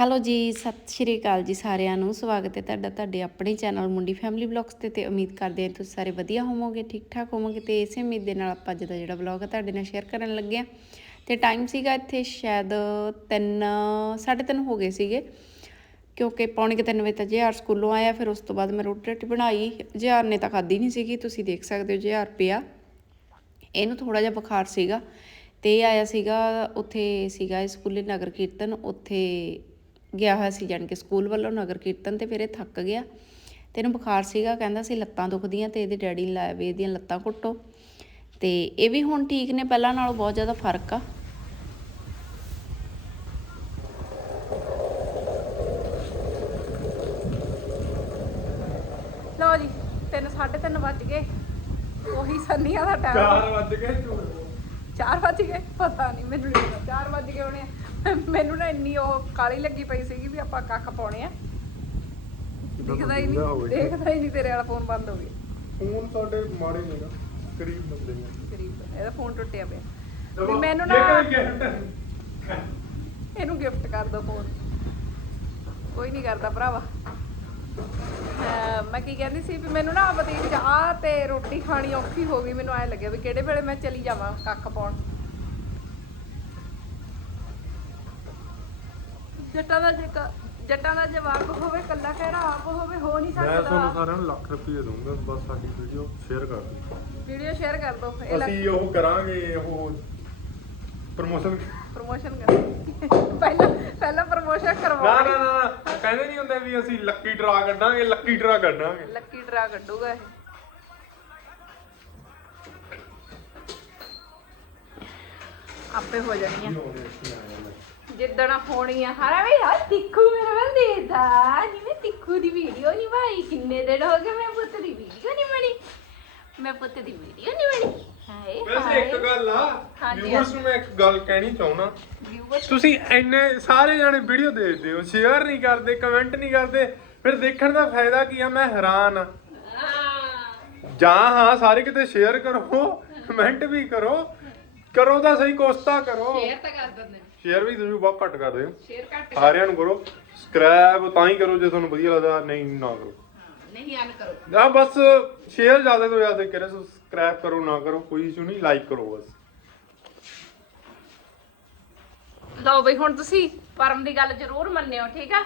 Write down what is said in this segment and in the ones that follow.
Hello ਜੀ, ਸਤਿ ਸ਼੍ਰੀ ਅਕਾਲ ਜੀ ਸਾਰਿਆਂ ਨੂੰ। ਸਵਾਗਤ ਹੈ ਤੁਹਾਡਾ ਤੁਹਾਡੇ ਆਪਣੇ ਚੈਨਲ ਮੁੰਡੀ ਫੈਮਿਲੀ ਵਲੌਗਸ ਤੇ ਤੇ ਉਮੀਦ ਕਰਦੇ ਹਾਂ ਤੁਸੀਂ ਸਾਰੇ ਵਧੀਆ ਹੋਵੋਗੇ ਠੀਕ ਠਾਕ ਹੋਵੋਗੇ ਤੇ ਇਸੇ ਉਮੀਦ ਦੇ ਨਾਲ ਆਪਾਂ ਅੱਜ ਦਾ ਜਿਹੜਾ ਵਲੌਗ ਹੈ ਤੁਹਾਡੇ ਨਾਲ ਸ਼ੇਅਰ ਕਰਨ ਲੱਗੇ ਹਾਂ। ਤੇ ਟਾਈਮ ਸੀਗਾ ਇੱਥੇ ਸ਼ਾਇਦ 3 3:30 ਹੋ ਗਏ ਸੀਗੇ। ਕਿਉਂਕਿ ਪੌਣੇ ਕੁ ਤਿੰਨ ਵਜੇ ਤਾਂ ਜਿਹਾਰ ਸਕੂਲੋਂ ਆਇਆ, ਫਿਰ ਉਸ ਤੋਂ ਬਾਅਦ ਮੈਂ ਰੋਟੀ ਰੋਟੀ ਬਣਾਈ। ਜਿਹਾਰ ਨੇ ਤਾਂ ਖਾਧੀ ਨਹੀਂ ਸੀਗੀ, ਤੁਸੀਂ ਦੇਖ ਸਕਦੇ ਹੋ ਜਿਹਾਰ ਪਿਆ। ਇਹਨੂੰ ਥੋੜਾ ਜਿਹਾ ਬੁਖਾਰ ਸੀਗਾ ਤੇ ਇਹ ਆਇਆ ਸੀਗਾ, ਉੱਥੇ ਸੀਗਾ ਇਹ ਸਕੂਲੇ ਨਗਰ ਕੀਰਤਨ, ਉੱਥੇ ਗਿਆ ਹੋਇਆ ਸੀ ਜਾਣ ਕੇ ਸਕੂਲ ਵੱਲੋਂ ਨਗਰ ਕੀਰਤਨ ਤੇ ਫਿਰ ਇਹ ਥੱਕ ਗਿਆ। ਤੇ ਇਹਨੂੰ ਬੁਖਾਰ ਸੀਗਾ ਕਹਿੰਦਾ ਸੀ ਲੱਤਾਂ ਦੁਖਦੀਆਂ ਤੇ ਇਹਦੇ ਡੈਡੀ ਨੇ ਲਾਇਆ ਵੀ ਇਹਦੀਆਂ ਲੱਤਾਂ ਘੁੱਟੋ। ਤੇ ਇਹ ਵੀ ਹੁਣ ਠੀਕ ਨੇ ਪਹਿਲਾਂ ਨਾਲੋਂ ਬਹੁਤ ਜ਼ਿਆਦਾ ਫ਼ਰਕ ਆ। ਲਓ ਜੀ 3 3:30 ਵੱਜ ਗਏ। ਉਹੀ ਸੰਨੀਆਂ ਦਾ ਟਾਈਮ ਚਾਰ ਵੱਜ ਗਏ ਝੂਠ ਬੋਲ। 4 ਵਜ ਗਏ? ਪਤਾ ਨਹੀਂ ਮੈਨੂੰ ਨਹੀਂ ਪਤਾ। 4 ਵਜ ਗਏ ਹੋਣੇ। ਮੈਨੂੰ ਨਾ ਇੰਨੀ ਉਹ ਕਾਲੀ ਲੱਗੀ ਪਈ ਸੀਗੀ ਵੀ ਆਪਾਂ ਕੱਖ ਪਾਉਣੇ ਆ। ਦਿਖਦਾ ਹੀ ਨਹੀਂ। ਦੇਖਦਾ ਹੀ ਨਹੀਂ ਤੇਰੇ ਵਾਲਾ ਫੋਨ ਬੰਦ ਹੋ ਗਿਆ। ਫੋਨ ਸਾਡੇ ਮਾੜੇ ਨੇਗਾ ਕਰੀਬ ਬੰਦੇ ਨੇ ਗਰੀਬ ਇਹਦਾ ਫੋਨ ਟੁੱਟਿਆ ਪਿਆ। ਵੀ ਮੈਨੂੰ ਨਾ। ਇਹਨੂੰ ਗਿਫਟ ਕਰ ਦੋ ਫੋਨ। ਕੋਈ ਨਹੀਂ ਕਰਦਾ ਭਰਾਵਾ। ਮੈਂ ਕੀ ਕਹਿੰਦੀ ਸੀ ਵੀ ਮੈਨੂੰ ਨਾ ਪਤੀ ਚਾਹ ਤੇ ਰੋਟੀ ਖਾਣੀ ਔਖੀ ਹੋ ਗਈ ਮੈਨੂੰ ਐ ਲੱਗਿਆ ਵੀ ਕਿਹੜੇ ਵੇਲੇ ਮੈਂ ਚਲੀ ਜਾਵਾਂ ਕੱਖ ਪਾਉਣ। ਜੱਟਾਂ ਦਾ ਜੇ ਜੱਟਾਂ ਦਾ ਜਵਾਬ ਹੋਵੇ ਕੱਲਾ ਕਹਿਰਾ ਆਪ ਹੋਵੇ ਹੋ ਨਹੀਂ ਮੈਂ ਤੁਹਾਨੂੰ ਸਕਦਾ ਸਾਰਿਆਂ ਨੂੰ ਲੱਖ ਰੁਪਏ ਦਊਂਗਾ ਬਸ ਸਾਡੀ ਵੀਡੀਓ ਸ਼ੇਅਰ ਕਰ ਦਿਓ। ਵੀਡੀਓ ਸ਼ੇਅਰ ਕਰ ਦੋ ਇਹ ਅਸੀਂ ਉਹ ਕਰਾਂਗੇ ਉਹ ਪ੍ਰਮੋਸ਼ਨ ਪ੍ਰੋਮੋਸ਼ਨ ਕਰ ਪਹਿਲਾਂ ਪਹਿਲਾਂ ਪ੍ਰੋਮੋਸ਼ਨ ਨਾ ਕਰਵਾ ਨਾ ਨਾ ਨਾ, ਕਹਿੰਦੇ ਨਹੀਂ ਹੁੰਦੇ ਵੀ ਅਸੀਂ lucky draw ਕੱਢਾਂਗੇ lucky draw ਕੱਢਾਂਗੇ। Lucky draw ਕੱਢੂਗਾ ਇਹ। ਆਪੇ ਹੋ ਜਾਣੀਆਂ। ਜਿੱਦਣ ਹੋਣੀ ਆ ਹਾਰਾ ਵੀ ਯਾਰ ਤਿੱਖੂ ਮੇਰਾ ਵੱਲ ਦੇਖਦਾ। ਜਿਵੇਂ ਤਿੱਖੂ ਦੀ ਵੀਡੀਓ ਨਹੀਂ ਭਾਈ ਕਿੰਨੇ ਦਿਨ ਹੋ ਗਏ ਮੈਂ ਪੁੱਤ ਦੀ ਵੀਡੀਓ ਨਹੀਂ ਬਣੀ। ਮੈਂ ਪੁੱਤ ਦੀ ਵੀਡੀਓ ਨਹੀਂ ਬਣੀ। ਹਾਏ ਵੈਸੇ ਇੱਕ ਗੱਲ ਆ ਹਾਂਜੀ, ਵਿਊਅਰਸ ਨੂੰ ਮੈਂ ਇੱਕ ਗੱਲ ਕਹਿਣੀ ਚਾਹੁੰਦਾ। ਤੁਸੀਂ ਇੰਨੇ ਸਾਰੇ ਜਾਣੇ ਵੀਡੀਓ ਦੇਖਦੇ ਹੋ ਸ਼ੇਅਰ ਨਹੀਂ ਕਰਦੇ ਕਮੈਂਟ ਨਹੀਂ ਕਰਦੇ ਫਿਰ ਦੇਖਣ ਦਾ ਫਾਇਦਾ ਕੀ ਆ? ਮੈਂ ਹੈਰਾਨ ਆ। ਜਾਂ ਹਾਂ ਸਾਰੇ ਕਿਤੇ ਸ਼ੇਅਰ ਕਰੋ ਕਮੈਂਟ ਵੀ ਕਰੋ ਕਰੋ ਤਾਂ ਸਹੀ ਕੋਸਤਾ ਕਰੋ। ਸ਼ੇਅਰ ਤਾਂ ਕਰ ਦਿੰਦੇ ਸ਼ੇਅਰ ਵੀ ਤੁਸੀਂ ਬਹੁਤ ਘੱਟ ਕਰਦੇ ਹੋ। ਸ਼ੇਅਰ ਘੱਟ ਸਾਰਿਆਂ ਨੂੰ ਕਰੋ। ਸਬਸਕ੍ਰਾਈਬ ਤਾਂ ਹੀ ਕਰੋ ਜੇ ਤੁਹਾਨੂੰ ਵਧੀਆ ਲੱਗਦਾ ਨਹੀਂ ਨਾ ਕਰੋ। ਨਹੀਂ ਅਨ ਕਰੋ। ਬਸ ਸ਼ੇਅਰ ਜ਼ਿਆਦਾ ਤੋਂ ਜ਼ਿਆਦਾ ਕਰੇ ਸਬਸਕ੍ਰਾਈਬ ਕਰੋ ਨਾ ਕਰੋ ਕੋਈ ਇਸ਼ੂ ਨਹੀਂ ਲਾਈਕ ਕਰੋ ਬਸ। ਲਓ ਬਈ ਹੁਣ ਤੁਸੀਂ ਪਰਮ ਦੀ ਗੱਲ ਜ਼ਰੂਰ ਮੰਨਿਓ ਠੀਕ ਆ?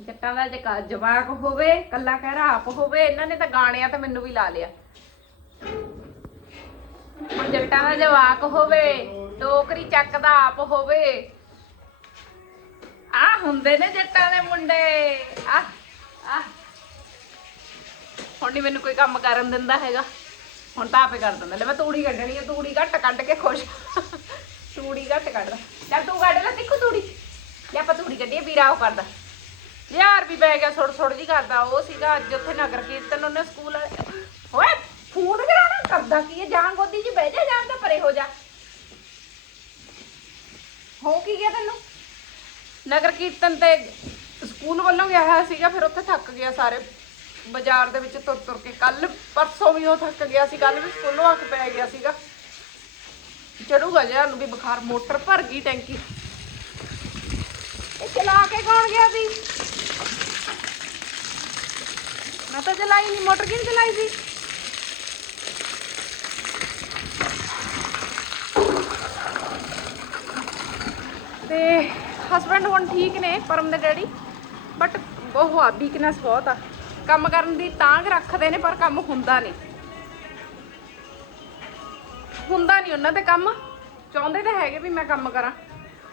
ਜੱਟਾਂ ਦਾ ਜੇ ਕ- ਜਵਾਕ ਹੋਵੇ ਕੱਲਾ ਕਹਿਰਾ ਆਪ ਹੋਵੇ ਇਹਨਾਂ ਨੇ ਤਾਂ ਗਾਣਿਆਂ ਤੇ ਮੈਨੂੰ ਵੀ ਲਾ ਲਿਆ। ਹੁਣ ਜੱਟਾਂ ਦਾ ਜਵਾਕ ਹੋਵੇ ਟੋਕਰੀ ਚੱਕਦਾ ਆਪ ਹੋਵੇ। ਆ ਹੁੰਦੇ ਨੇ ਜੱਟਾਂ ਦੇ ਮੁੰਡੇ। ਆ ਆ। ਹੁਣ ਨਹੀਂ ਮੈਨੂੰ ਕੋਈ ਕੰਮ ਕਰਨ ਦਿੰਦਾ ਹੈਗਾ। ਹੁਣ ਤਾਂ ਆਪੇ ਕਰ ਦਿੰਦਾ। ਲੈ ਮੈਂ ਤੂੜੀ ਕੱਢਣੀ ਹੈ ਤੂੜੀ ਘੱਟ ਕੱਢ ਕੇ ਖੁਸ਼। ਤੂੜੀ ਘੱਟ ਕੱਢਦਾ ਚੱਲ ਤੂੰ ਕੱਢ ਲੈ ਦੇਖੋ ਤੂੜੀ। ਲੈ ਆਪਾਂ ਤੂੜੀ ਕੱਢੀਏ ਵੀਰਾ ਉਹ ਕਰਦਾ। ਯਾਰ ਵੀ ਬੈ ਗਿਆ ਛੋੜ ਛੋੜ ਜੀ ਕਰਦਾ। ਉਹ ਸੀਗਾ ਅੱਜ ਉੱਥੇ ਨਗਰ ਕੀਰਤਨ, ਉਹਨੇ ਸਕੂਲ ਓਏ, ਫੋਨ ਕਰਾਉਣਾ ਕਰਦਾ ਕੀ ਹੈ ਜਾਂ ਗੋਦੀ 'ਚ ਬਹਿ ਜਾ ਜਾਂ ਤਾਂ ਪਰੇ ਹੋ ਜਾ। ਹੋ ਕੀ ਗਿਆ ਤੈਨੂੰ? ਨਗਰ ਕੀਰਤਨ ਤੇ ਸਕੂਲ ਵੱਲੋਂ ਗਿਆ ਹੋਇਆ ਸੀਗਾ, ਫਿਰ ਉੱਥੇ ਥੱਕ ਗਿਆ ਸਾਰੇ। ਬਾਜ਼ਾਰ ਦੇ ਵਿੱਚ ਤੁਰ ਤੁਰ ਕੇ ਕੱਲ ਪਰਸੋਂ ਵੀ ਉਹ ਥੱਕ ਗਿਆ ਸੀ, ਕੱਲ ਵੀ ਸਕੂਲੋਂ ਆ ਕੇ ਪੈ ਗਿਆ ਸੀਗਾ। ਚੜੂਗਾ ਜਿਹਾ ਨੂੰ ਵੀ ਬੁਖਾਰ, ਮੋਟਰ ਭਰ ਗਈ ਟੈਂਕੀ। ਇਹ ਚਲਾ ਕੇ ਕੌਣ ਗਿਆ ਸੀ? ਮੈਂ ਤਾਂ ਚਲਾਈ ਨਹੀਂ ਮੋਟਰ ਕਿਹਨੇ ਚਲਾਈ ਸੀ? ਤੇ ਹਸਬੰਡ ਹੁਣ ਠੀਕ ਨੇ ਪਰਮ ਦੇ ਡੈਡੀ ਬਟ ਉਹ ਆ ਵੀਕਨੈਸ ਬਹੁਤ ਆ। ਕੰਮ ਕਰਨ ਦੀ ਤਾਂਗ ਰੱਖਦੇ ਨੇ, ਪਰ ਕੰਮ ਹੁੰਦਾ ਨਹੀਂ। ਹੁੰਦਾ ਨਹੀਂ ਉਹਨਾਂ ਦੇ ਕੰਮ। ਚਾਹੁੰਦੇ ਤਾਂ ਹੈਗੇ ਵੀ ਮੈਂ ਕੰਮ ਕਰਾਂ।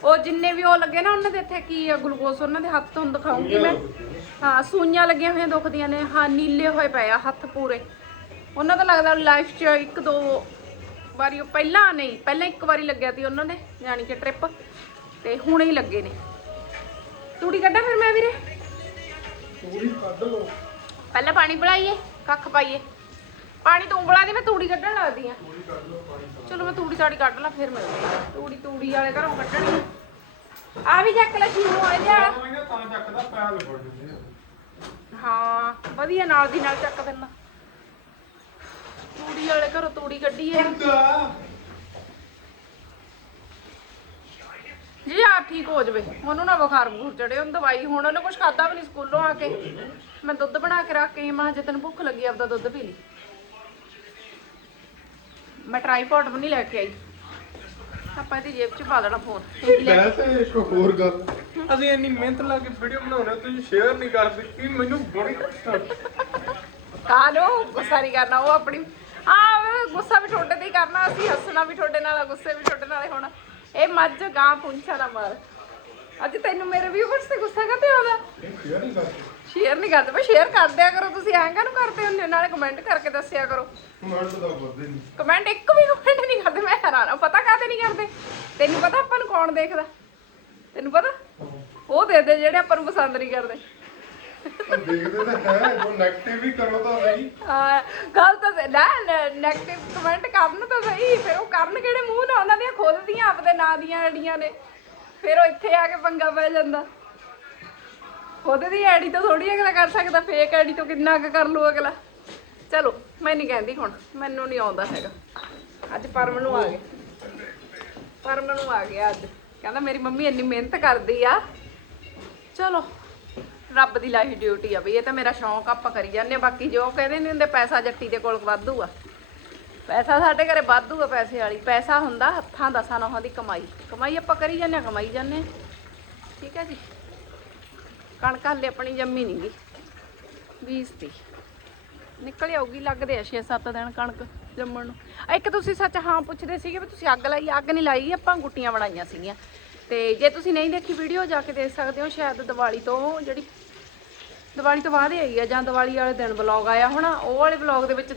ਉਹ ਜਿੰਨੇ ਵੀ ਉਹ ਲੱਗੇ ਨਾ ਉਹਨਾਂ ਦੇ ਇੱਥੇ, ਕੀ ਆ ਗਲੂਕੋਸ ਉਹਨਾਂ ਦੇ ਹੱਥ ਤੋਂ ਦਿਖਾਉਂਗੀ ਮੈਂ। ਹਾਂ, ਸੂਈਆਂ ਲੱਗੀਆਂ ਹੋਈਆਂ ਦੁਖਦੀਆਂ ਨੇ, ਹਾਂ, ਨੀਲੇ ਹੋਏ ਪਏ ਆ ਹੱਥ ਪੂਰੇ। ਉਹਨਾਂ ਦਾ ਲੱਗਦਾ ਲਾਈਫ 'ਚ ਇੱਕ ਦੋ ਵਾਰੀ ਉਹ ਪਹਿਲਾਂ ਨਹੀਂ, ਪਹਿਲਾਂ ਇੱਕ ਵਾਰੀ ਲੱਗਿਆ ਸੀ ਉਹਨਾਂ ਨੇ ਯਾਨੀ ਕਿ ਟ੍ਰਿਪ ਤੇ ਹੁਣੇ ਹੀ ਲੱਗੇ ਨੇ। ਤੂੜੀ ਕੱਢਾਂ ਫਿਰ ਮੈਂ ਵੀਰੇ? ਪੂਰੀ ਕੱਢ ਲਓ। ਪਹਿਲਾਂ ਪਾਣੀ ਪਿਲਾਈਏ ਕੱਖ ਪਾਈਏ। ਪਾਣੀ ਤੋਂ ਉਂਗਲਾਂ ਦੀ ਮੈਂ ਤੂੜੀ ਕੱਢਣ ਲੱਗਦੀ ਆ। ਚਲੋ ਮੈਂ ਤੂੜੀ ਸਾੜੀ ਕੱਢ ਲਾਂ ਫਿਰ ਮਿਲਦੇ ਆ ਤੂੜੀ ਤੂੜੀ ਵਾਲੇ ਘਰੋਂ ਕੱਢਣੀ। ਆ ਵੀ ਚੱਕ ਲੈ ਤਾਂ ਚੱਕਦਾ ਪੈਰ ਜਾਂਦੇ ਆ। ਹਾਂ ਵਧੀਆ ਨਾਲ ਦੀ ਨਾਲ ਚੱਕ ਦਿੰਦਾ ਤੂੜੀ ਵਾਲੇ ਘਰੋਂ ਤੂੜੀ ਕੱਢੀ ਹੈ ਹੁੰਦਾ ਜੀ ਆ ਠੀਕ ਹੋ ਜਵੇ। ਉਹਨੂੰ ਨਾ ਬੁਖਾਰ ਬੁਖਾਰ ਚੜੇ ਉਹਨੂੰ ਦਵਾਈ ਹੁਣ ਉਹਨੇ ਕੁਝ ਖਾਦਾ ਵੀ ਨਹੀਂ ਸਕੂਲੋਂ ਆ ਕੇ। ਮੈਂ ਦੁੱਧ ਬਣਾ ਕੇ ਰੱਖ ਕੇ ਆਈ, ਮੈਂ ਜੇ ਤੈਨੂੰ ਭੁੱਖ ਲੱਗੀ ਆਪਦਾ ਦੁੱਧ ਪੀ ਲਈ। ਮੈਂ ਟ੍ਰਾਈਪੋਡ ਵੀ ਨਹੀਂ ਲੈ ਕੇ ਆਈ। ਆਪਾਂ ਇਹਦੀ ਜੇਬ 'ਚ ਪਾ ਦੇਣਾ ਫੋਨ ਵੈਸੇ ਇੱਕ ਹੋਰ ਗੱਲ। ਅਸੀਂ ਇੰਨੀ ਮਿਹਨਤ ਲਾ ਕੇ ਵੀਡੀਓ ਬਣਾਉਣੇ ਤੁਸੀਂ ਸ਼ੇਅਰ ਨਹੀਂ ਕਰਦੇ ਕੀ ਮੈਨੂੰ ਬੜੀ ਕਾਹਨੂੰ ਗੁੱਸਾ ਨਹੀਂ ਕਰਨਾ ਉਹ ਆਪਣੀ ਹਾਂ ਗੁੱਸਾ ਵੀ ਤੁਹਾਡੇ ਤੇ ਹੀ ਕਰਨਾ ਅਸੀਂ ਹੱਸਣਾ ਵੀ ਤੁਹਾਡੇ ਨਾਲ ਆ, ਗੁੱਸੇ ਵੀ ਤੁਹਾਡੇ ਨਾਲ ਹੀ ਹੋਣਾ। ਇਹ ਮੱਝ ਗਾਂ ਪੁੰਛਾ ਨਾ ਮਾਰ ਅੱਜ ਤੈਨੂੰ ਮੇਰੇ ਵਿਊਵਰਸ ਤੇ ਗੁੱਸਾ ਕਾਤੇ ਆਉਂਦਾ? ਸ਼ੇਅਰ ਨਹੀਂ ਕਰਦੇ ਸ਼ੇਅਰ ਨਹੀਂ ਕਰਦੇ ਬਈ ਸ਼ੇਅਰ ਕਰ ਦਿਆ ਕਰੋ ਤੁਸੀਂ ਐਂ ਕਾਹਨੂੰ ਕਰਦੇ ਹੁੰਦੇ ਹੋ? ਨਾਲੇ ਕਮੈਂਟ ਕਰਕੇ ਦੱਸਿਆ ਕਰੋ। ਕਮੈਂਟ ਤਾਂ ਕਰਦੇ ਨਹੀਂ ਕਮੈਂਟ ਇੱਕ ਵੀ ਕਮੈਂਟ ਨਹੀਂ ਕਰਦੇ ਮੈਂ ਹੈਰਾਨ ਆ ਪਤਾ ਕਾਹਤੇ ਨਹੀਂ ਕਰਦੇ? ਤੈਨੂੰ ਪਤਾ ਆਪਾਂ ਨੂੰ ਕੌਣ ਦੇਖਦਾ? ਤੈਨੂੰ ਪਤਾ? ਉਹ ਦੇਖਦੇ ਜਿਹੜੇ ਆਪਾਂ ਨੂੰ ਪਸੰਦ ਨਹੀਂ ਕਰਦੇ। ਦੇਖਦੇ ਤਾਂ ਹੈ, ਜੋ ਨੈਗੇਟਿਵ ਵੀ ਕਰੋ ਤਾਂ ਸਹੀ। ਹਾਂ, ਗੱਲ ਤਾਂ ਸਹੀ- ਨਾ ਨੈਗੇਟਿਵ ਕਮੈਂਟ ਕਰਨ ਤਾਂ ਸਹੀ, ਫਿਰ ਉਹ ਕਰਨ ਕਿਹੜੇ ਮੂੰਹ ਨਾਲ? ਉਹਨਾਂ ਦੀਆਂ ਖੁਦ ਦੀਆਂ, ਆਪਦੇ ਨਾਂ ਦੀਆਂ ਆਈਡੀਆਂ ਨੇ। ਫਿਰ ਉਹ ਇੱਥੇ ਆ ਕੇ ਪੰਗਾ ਪੈ ਜਾਂਦਾ। ਖੁਦ ਦੀ ਆਈਡੀ ਤੋਂ ਥੋੜੀ ਅਗਲਾ ਕਰ ਸਕਦਾ ਫੇਕ ਆਈਡੀ ਤੋਂ ਕਿੰਨਾ ਕੁ ਕਰ ਲੂ ਅਗਲਾ। ਚਲੋ, ਮੈਂ ਨਹੀਂ ਕਹਿੰਦੀ ਹੁਣ, ਮੈਨੂੰ ਨਹੀਂ ਆਉਂਦਾ ਹੈਗਾ। ਅੱਜ ਪਰਮ ਨੂੰ ਆ ਗਏ। ਪਰਮ ਨੂੰ ਆ ਗਿਆ ਅੱਜ। ਕਹਿੰਦਾ, ਮੇਰੀ ਮੰਮੀ ਇੰਨੀ ਮਿਹਨਤ ਕਰਦੀ ਆ। ਚਲੋ। ਰੱਬ ਦੀ ਲਾਹੀ ਡਿਊਟੀ ਆ ਬਈ ਇਹ ਤਾਂ ਮੇਰਾ ਸ਼ੌਂਕ ਆ, ਆਪਾਂ ਕਰੀ ਜਾਂਦੇ ਆ ਬਾਕੀ ਜੋ ਕਹਿੰਦੇ ਨਹੀਂ ਹੁੰਦੇ ਪੈਸਾ ਜੱਟੀ ਦੇ ਕੋਲ ਵਾਧੂ ਆ। ਪੈਸਾ ਸਾਡੇ ਘਰੇ ਵਾਧੂ ਆ ਪੈਸੇ ਵਾਲੀ। ਪੈਸਾ ਹੁੰਦਾ ਹੱਥਾਂ ਦਸਾਂ ਨੌਹਾਂ ਦੀ ਕਮਾਈ। ਕਮਾਈ ਆਪਾਂ ਕਰੀ ਜਾਂਦੇ ਆ ਕਮਾਈ ਜਾਂਦੇ ਆ ਠੀਕ ਹੈ ਜੀ। ਕਣਕ ਹਲੇ ਆਪਣੀ ਜੰਮੀ ਨਹੀਂ ਗੀ। ਬੀਜ ਤੀ। ਨਿਕਲ ਆਉਗੀ ਲੱਗਦੇ ਆ 6-7 ਦਿਨ ਕਣਕ ਜੰਮਣ ਨੂੰ। ਆ ਇੱਕ ਤੁਸੀਂ ਸੱਚ ਹਾਂ ਪੁੱਛਦੇ ਸੀਗੇ ਵੀ ਤੁਸੀਂ ਅੱਗ ਲਾਈ ਅੱਗ ਨਹੀਂ ਲਾਈ ਆਪਾਂ ਗੁੱਟੀਆਂ ਬਣਾਈਆਂ ਸੀਗੀਆਂ। ਤੇ ਜੇ ਤੁਸੀਂ ਨਹੀਂ ਦੇਖੀ ਵੀਡੀਓ ਜਾ ਕੇ ਦੇਖ ਸਕਦੇ ਹੋ ਸ਼ਾਇਦ ਦੀਵਾਲੀ ਤੋਂ ਜਿਹੜੀ ਦੀਵਾਲੀ ਤੋਂ ਬਾਅਦ ਆਈ ਆ, ਜਾਂ ਦੀਵਾਲੀ ਵਾਲੇ ਦਿਨ ਵਲੌਗ ਆਇਆ ਹੋਣਾ, ਉਹ ਵਾਲੇ ਵਲੌਗ ਦੇ ਵਿੱਚ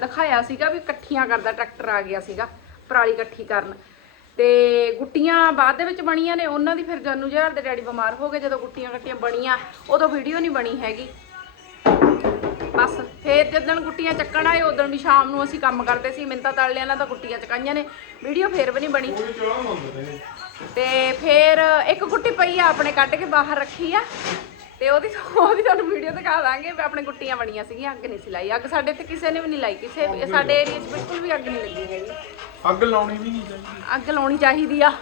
ਦਿਖਾਇਆ ਸੀਗਾ ਵੀ ਇਕੱਠੀਆਂ ਕਰਦਾ, ਟਰੈਕਟਰ ਆ ਗਿਆ ਸੀਗਾ, ਪਰਾਲੀ ਇਕੱਠੀ ਕਰਨ। ਤੇ ਗੁੱਟੀਆਂ ਬਾਅਦ ਦੇ ਵਿੱਚ ਬਣੀਆਂ ਨੇ, ਉਹਨਾਂ ਦੀ ਫਿਰ ਜਾਨੂ ਜਹਰ ਦੇ ਡੈਡੀ ਬਿਮਾਰ ਹੋ ਗਏ, ਜਦੋਂ ਗੁੱਟੀਆਂ ਕੱਟੀਆਂ ਬਣੀਆਂ, ਉਦੋਂ ਵੀਡੀਓ ਨਹੀਂ ਬਣੀ ਹੈਗੀ। ਬਸ, ਫੇਰ ਜਦੋਂ ਗੁੱਟੀਆਂ ਚੱਕਣ ਆਏ ਉਦੋਂ ਵੀ ਸ਼ਾਮ ਨੂੰ ਅਸੀਂ ਕੰਮ ਕਰਦੇ ਸੀ, ਮਿੰਤਾ ਤਲ ਲਿਆ ਤਾਂ ਗੁੱਟੀਆਂ ਚਕਾਈਆਂ ਨੇ ਵੀਡੀਓ ਫੇਰ ਵੀ ਨਹੀਂ ਬਣੀ। ਤੇ ਫੇਰ ਇੱਕ ਗੁੱਟੀ ਪਈ ਆ, ਆਪਣੇ ਕੱਢ ਕੇ ਬਾਹਰ ਰੱਖੀ ਆ। ਤੇ ਉਹਦੀ ਉਹਦੀ ਤੁਹਾਨੂੰ ਵੀਡੀਓ ਦਿਖਾ ਦਾਂਗੇ ਵੀ ਆਪਣੇ ਗੁੱਟੀਆਂ ਬਣੀਆਂ ਸੀਗੀਆਂ ਅੱਗ ਨਹੀਂ ਸੀ ਲਾਈ। ਅੱਗ ਸਾਡੇ ਤੇ ਕਿਸੇ ਨੇ ਵੀ ਨਹੀਂ ਲਾਈ ਕਿਸੇ ਸਾਡੇ ਏਰੀਆ 'ਚ ਬਿਲਕੁਲ ਵੀ ਅੱਗ ਨਹੀਂ ਲੱਗੀ ਹੈਗੀ। ਅੱਗ ਲਾਉਣੀ ਵੀ ਨਹੀਂ ਚਾਹੀਦੀ। ਅੱਗ ਲਾਉਣੀ ਚਾਹੀਦੀ ਆ।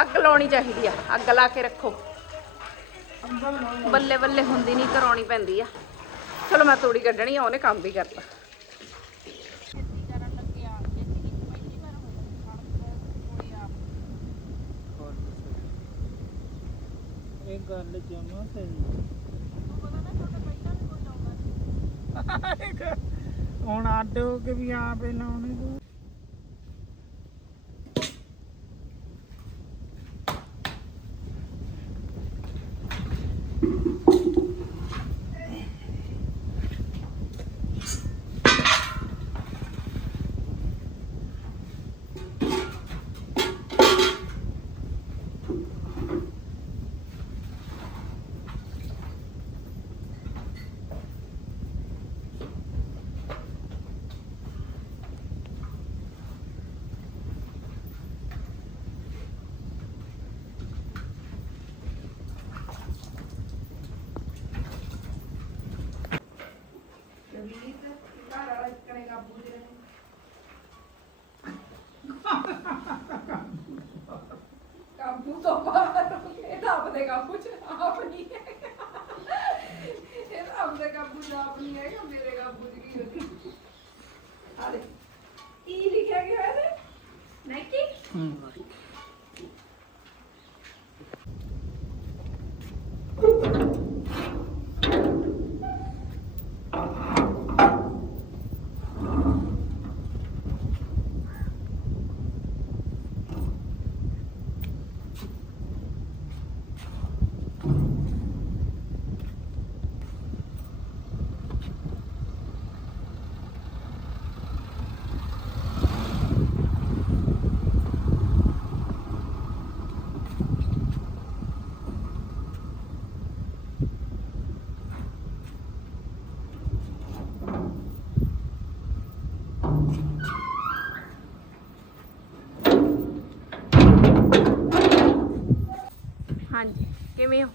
ਅੱਗ ਲਾਉਣੀ ਚਾਹੀਦੀ ਆ। ਅੱਗ ਲਾ ਕੇ ਰੱਖੋ। ਬੱਲੇ ਬੱਲੇ ਹੁੰਦੀ ਨਹੀਂ ਕਰਾਉਣੀ ਪੈਂਦੀ ਆ। ਚਲੋ ਮੈਂ ਤੂੜੀ ਕੱਢਣੀ ਆ ਉਹਨੇ ਕੰਮ ਵੀ ਕਰਤਾ। ਇਹ ਗੱਲ ਜਮਾ ਸਹੀ ਹੁਣ ਅੱਡ ਹੋ ਕੇ ਵੀ ਆਪੇ ਲਾਉਣੇ ਤੂੰ ਇਹ ਤਾਂ ਆਪਦੇ ਕਾਬੂ ਚ ਆਪ ਨਹੀਂ ਹੈ ਇਹ ਤਾਂ ਆਪਦੇ ਕਾਬੂ ਚ ਆਪ ਨਹੀਂ ਹੈਗਾ ਮੇਰੇ ਕਾਬੂ ਚ ਕੀ ਹੋਦੀ ਆਲੇ ਕੀ ਲਿਖਿਆ ਗਿਆ ਹੈ ਨਾਈਕੀ ਹਾਂਜੀ ਕਿਵੇਂ ਹੋ?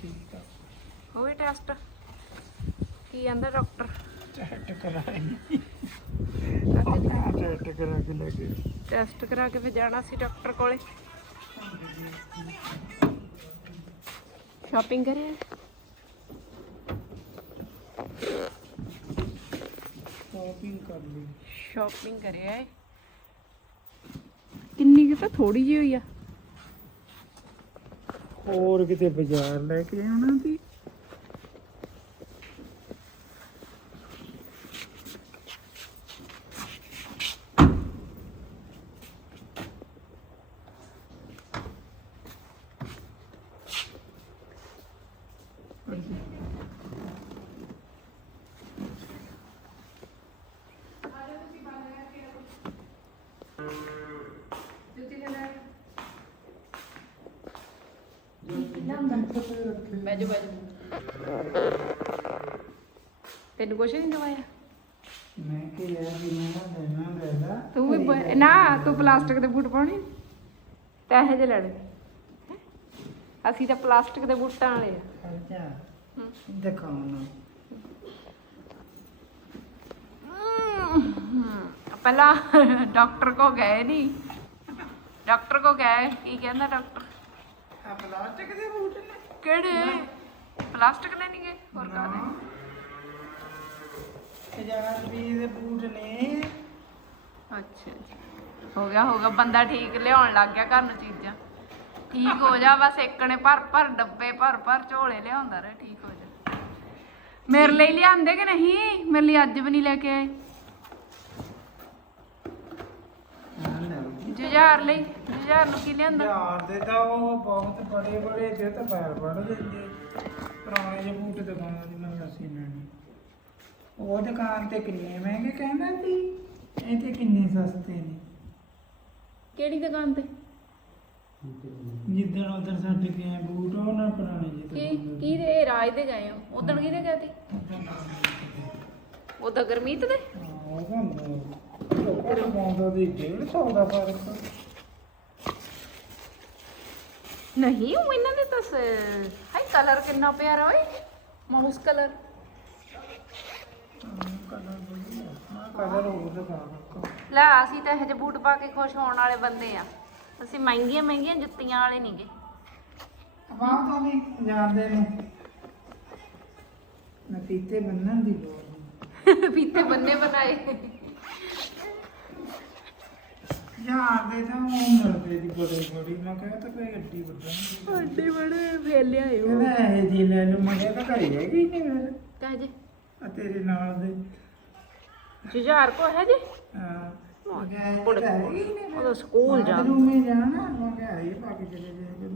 ਠੀਕ ਆ ਹੋ ਗਿਆ ਟੈਸਟ ਕੀ ਕਹਿੰਦਾ ਡਾਕਟਰ ਚੈੱਕ ਕਰਾਈ। ਟੈਸਟ ਕਰਾ ਕੇ ਲੈ ਕੇ ਟੈਸਟ ਕਰਾ ਕੇ ਫਿਰ ਜਾਣਾ ਸੀ ਡਾਕਟਰ ਕੋਲੇ। ਸ਼ਾਪਿੰਗ ਕਰਿਆ ਸ਼ਾਪਿੰਗ ਕਰ ਲਈ। ਸ਼ਾਪਿੰਗ ਕਰਿਆ ਏ। ਕਿੰਨੀ ਕਿ ਤਾਂ ਥੋੜੀ ਜਿਹੀ ਹੋਈ ਆ। ਹੋਰ ਕਿਤੇ ਬਾਜ਼ਾਰ ਲੈ ਕੇ ਆਉਣਾ ਸੀ? ਬੈਜੋ ਬੈਜੋ ਤੈਨੂੰ ਕੁਛ ਨਹੀਂ ਦਵਾਇਆ? ਮੈਂ ਕਿ ਯਾਰ ਵੀ ਨਾ ਲੈਣਾ ਲੈਦਾ ਤੂੰ ਵੀ ਬ- ਨਾ ਤੂੰ ਪਲਾਸਟਿਕ ਦੇ ਬੂਟ ਪਾਉਣੇ ਪੈਸੇ ਜੇ ਲੜ ਅਸੀਂ ਤਾਂ ਪਲਾਸਟਿਕ ਦੇ ਬੂਟਾਂ ਵਾਲੇ ਆ। ਅੱਛਾ। ਦਿਖਾਉਣਾ। ਪਹਿਲਾਂ ਡਾਕਟਰ ਕੋ ਗਏ ਨਹੀਂ। ਡਾਕਟਰ ਕੋ ਗਏ। ਕੀ ਕਹਿੰਦਾ ਡਾਕਟਰ? ਆ ਪਲਾਸਟਿਕ ਦੇ ਬੂਟ ਨੇ। ਕਿਹੜੇ? ਪਲਾਸਟਿਕ ਦੇ ਨਹੀਂ ਗਏ ਹੋਰ ਕਾਹਦੇ? ਹਜ਼ਾਰ ਰੁਪਏ ਦੇ ਬੂਟ ਨੇ। ਅੱਛਾ ਜੀ। ਹੋ ਗਿਆ ਹੋ ਗਿਆ। ਬੰਦਾ ਠੀਕ ਲਿਆਉਣ ਲੱਗ ਗਿਆ ਘਰ ਨੂੰ ਚੀਜ਼ਾਂ। ਠੀਕ ਹੋ ਜਾ ਬਸ ਇੱਕਣੇ ਭਰ ਭਰ ਡੱਬੇ ਭਰ ਭਰ ਝੋਲੇ ਲਿਆਉਂਦਾ ਰਹੇ ਠੀਕ ਹੋ ਜਾ। ਮੇਰੇ ਲਈ ਲਿਆਂਦੇ ਕਿ ਨਹੀਂ? ਮੇਰੇ ਲਈ ਅੱਜ ਵੀ ਨਹੀਂ ਲੈ ਕੇ ਆਏ ਹਾਂ ਲੈ ਜੁਝਾਰ ਲਈ ਜੁਝਾਰ ਨੂੰ ਕੀ ਲਿਆਂਦਾ? ਯਾਰ ਦੇ ਤਾਂ ਉਹ ਬਹੁਤ ਬੜੇ ਬੜੇ ਤੇ ਤਾਂ ਪੈਰ ਵੜ ਦਿੰਦੇ ਪੁਰਾਣੇ ਜਿਹੇ ਬੂਟ ਦੁਕਾਨਾਂ ਦੀ ਮੈਂ ਅਸੀਂ ਲੈਣੀ। ਉਹ ਦੁਕਾਨ ਤੇ ਕਿੰਨੇ ਮਹਿੰਗੇ ਕਹਿੰਦਾ ਸੀ। ਇਹ ਤੇ ਕਿੰਨੇ ਸਸਤੇ ਨੇ। ਕਿਹੜੀ ਦੁਕਾਨ ਤੇ? ਜਿੱਦਣ ਉਧਰ ਸਾਡੇ ਗਏ ਬੂਟ ਉਹ ਨਾ ਪੁਰਾਣੇ ਜਿਹੇ ਕੀ ਕੀ ਦੇ ਰਾਜ ਦੇ ਗਏ ਹੋ? ਉਦਣ ਕਿਹਦੇ ਗਏ ਤੇ ਉਹਦਾ ਗਰਮੀਤ ਦੇ? ਹਾਂ ਉਹ ਬੰਦਾ ਉਹ ਬੰਦਾ ਦੀ 150 ਦਾ ਫ਼ਰਕ। ਨਹੀਂ ਉਹ ਇਹਨਾਂ ਦੇ ਤਾਂ ਹਾਈ ਕਲਰ ਕਿੰਨਾ ਪਿਆਰਾ ਓਏ ਮਾਊਸ ਕਲਰ ਕਲਰ ਵਧੀਆ ਕਲਰ ਉਹ ਦੁਕਾਨ ਲੈ ਅਸੀਂ ਤਾਂ ਇਹ ਜਿਹੇ ਬੂਟ ਪਾ ਕੇ ਖੁਸ਼ ਹੋਣ ਵਾਲੇ ਬੰਦੇ ਆ। ਅਸੀਂ ਮਹਿੰਗੀਆਂ ਮਹਿੰਗੀਆਂ ਜੁੱਤੀਆਂ ਵਾਲੇ ਨਹੀਂਗੇ ਬਾਹਰ ਤੋਂ ਵੀ ਜਾਂਦੇ ਨੇ। ਨਤੀਤੇ ਬੰਨਣ ਦੀ ਲੋੜ ਨਹੀਂ ਪੀਤੇ ਬੰਨੇ ਬਣਾਏ। ਯਾਰ ਦੇ ਤਾਂ ਉਹ ਮਿਲਦੇ ਦੀ ਬੜੇ ਬੜੀ। ਮੈਂ ਕਿਹਾ ਤਾਂ ਕੋਈ ਵੱਡਣੀ ਵੱਡੇ ਬੜੇ ਫੇਲੇ ਆਏ ਕਹਿੰਦਾ ਇਹ ਜੀ ਲੈ ਲੂ ਮੈਂ ਕਿਹਾ ਤਾਂ ਘਰੇ ਹੈਗੀ ਨਹੀਂ ਮੇਰੇ ਕਾਜੇ ਆ ਤੇਰੇ ਨਾਲ ਦੇ। ਜੁਝਾਰ ਕੋ ਹੈ ਜੀ? ਹਾਂ। ਮੈਂ ਕਿਹਾ ਇਹ ਤਾਂ ਹੈਗੀ ਨਹੀਂ ਉਹਦਾ ਸਕੂਲ ਜਾ ਰੂਮੇ ਜਾਣਾ। ਮੈਂ ਕਿਹਾ ਇਹ ਪਾ ਕੇ ਚਲੇ ਜਾਏ